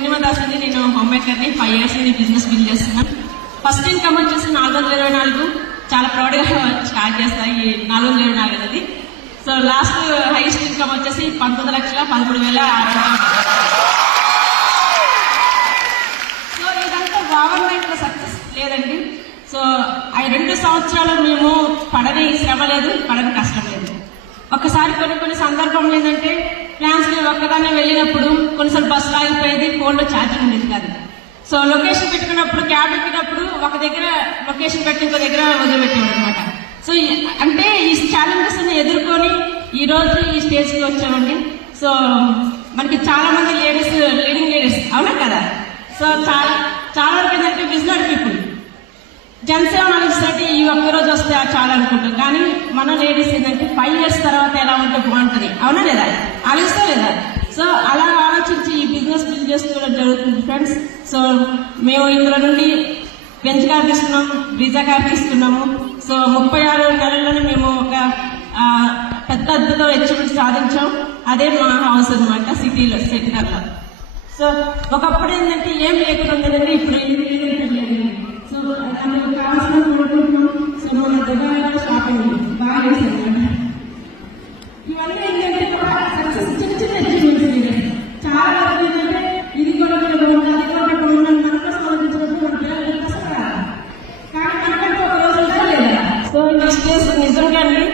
పూర్ణిమ దాస్ అండి. నేను home మేకర్ని. 5 years నేను బిజినెస్ బిల్డ్ చేస్తున్నాను. ఫస్ట్ ఇన్కమ్ వచ్చేసి 424. చాలా ప్రౌడ్గా స్టార్ట్ చేస్తాను ఈ 424 అనేది. సో లాస్ట్ హైయెస్ట్ ఇన్కమ్ వచ్చేసి 19,13,600. సో ఇదంతా ఓవర్ నైట్ లో సక్సెస్ లేదండి. సో ఆ 2 సంవత్సరాలు మేము పడని శ్రమ లేదు, పడని కష్టం లేదు. ఒక్కసారి కొన్ని సందర్భంలో ఏంటంటే ప్లాన్స్ ఒక్కదాన్ని వెళ్ళినప్పుడు కొన్నిసార్లు బస్సు ఆగిపోయేది, ఫోన్లో ఛార్జింగ్ ఉండేది కాదు. సో లొకేషన్ పెట్టుకున్నప్పుడు క్యాబ్ ఎక్కినప్పుడు ఒక దగ్గర లొకేషన్ పెట్టి ఇంకో దగ్గర వదిలిపెట్టేవాడు అనమాట. సో అంటే ఈ ఛాలెంజెస్ ఎదుర్కొని ఈ రోజు ఈ స్టేజ్ కి వచ్చామండి. సో మనకి చాలా మంది లేడీస్, లీడింగ్ లేడీస్ అవునా కదా. సో చాలా వరకు ఏంటంటే విజనరీ పీపుల్ జనసేవ ఆలోచిస్తే ఈ ఒక్కరోజు వస్తే చాలా అనుకుంటాం. కానీ మన లేడీస్ ఏంటంటే 5 years తర్వాత ఎలా ఉంటే బాగుంటుంది, అవునా లేదా, ఆలోచిస్తా లేదా. సో అలా ఆలోచించి ఈ బిజినెస్ బిల్డ్ చేసుకోవడం జరుగుతుంది ఫ్రెండ్స్. సో మేము ఇందులో నుండి బెంచ్ కార్ తీసుకున్నాం, బ్రీజా కార్ తీసుకున్నాము. సో 36 నెలల్లోనే మేము ఒక పెద్ద అద్భుతం అచీవ్మెంట్ సాధించాం. అదే మా హౌస్ అనమాట, సిటీలో సెటినర్లో. సో ఒకప్పుడు ఏంటంటే ఏం లేకుండా ఉండేదండి, ఇప్పుడు సో మనకు కావాల్సిన కోరుకుంటున్నాం. సో మన దగ్గర షాపింగ్ బాగా చేశాను. ఇవన్నీ ఏంటంటే సక్సెస్ చిన్న చిన్న అచీవ్మెంట్స్. చాలా వరకు ఏంటంటే ఇది కూడా అది కూడా మనకు సాధించినప్పుడు మనకి కష్టపడాలి, కానీ మనకంటే ఒక రోజు ఉందా లేదా. సో ఈ స్టేజ్ నిజంగా అండి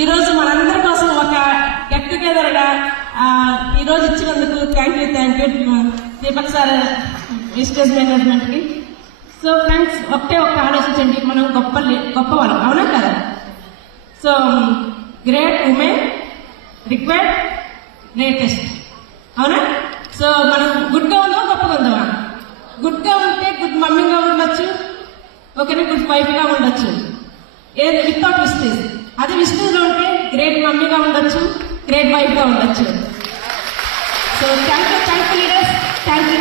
ఈ రోజు మనందరి కోసం ఒక గెట్ టుగెదర్ గా ఈ రోజు ఇచ్చినందుకు thank you Deepak sir, stage management కి. సో ఫ్రెండ్స్ ఒకటే ఆలోచించండి, మనం గొప్పవాళ్ళం అవునా కదా. So great women required greatest, అవునా. సో మనం గుడ్గా ఉందామా గొప్పగా ఉందామా. గుడ్గా ఉంటే గుడ్ మమ్మీగా ఉండొచ్చు, ఓకేనా, గుడ్ వైఫ్గా ఉండొచ్చు, ఏది వితౌట్ విస్టేజ్. అదే విస్టేజ్లో ఉంటే గ్రేట్ మమ్మీగా ఉండొచ్చు, గ్రేట్ వైఫ్గా ఉండొచ్చు. So thank you leaders, thank you.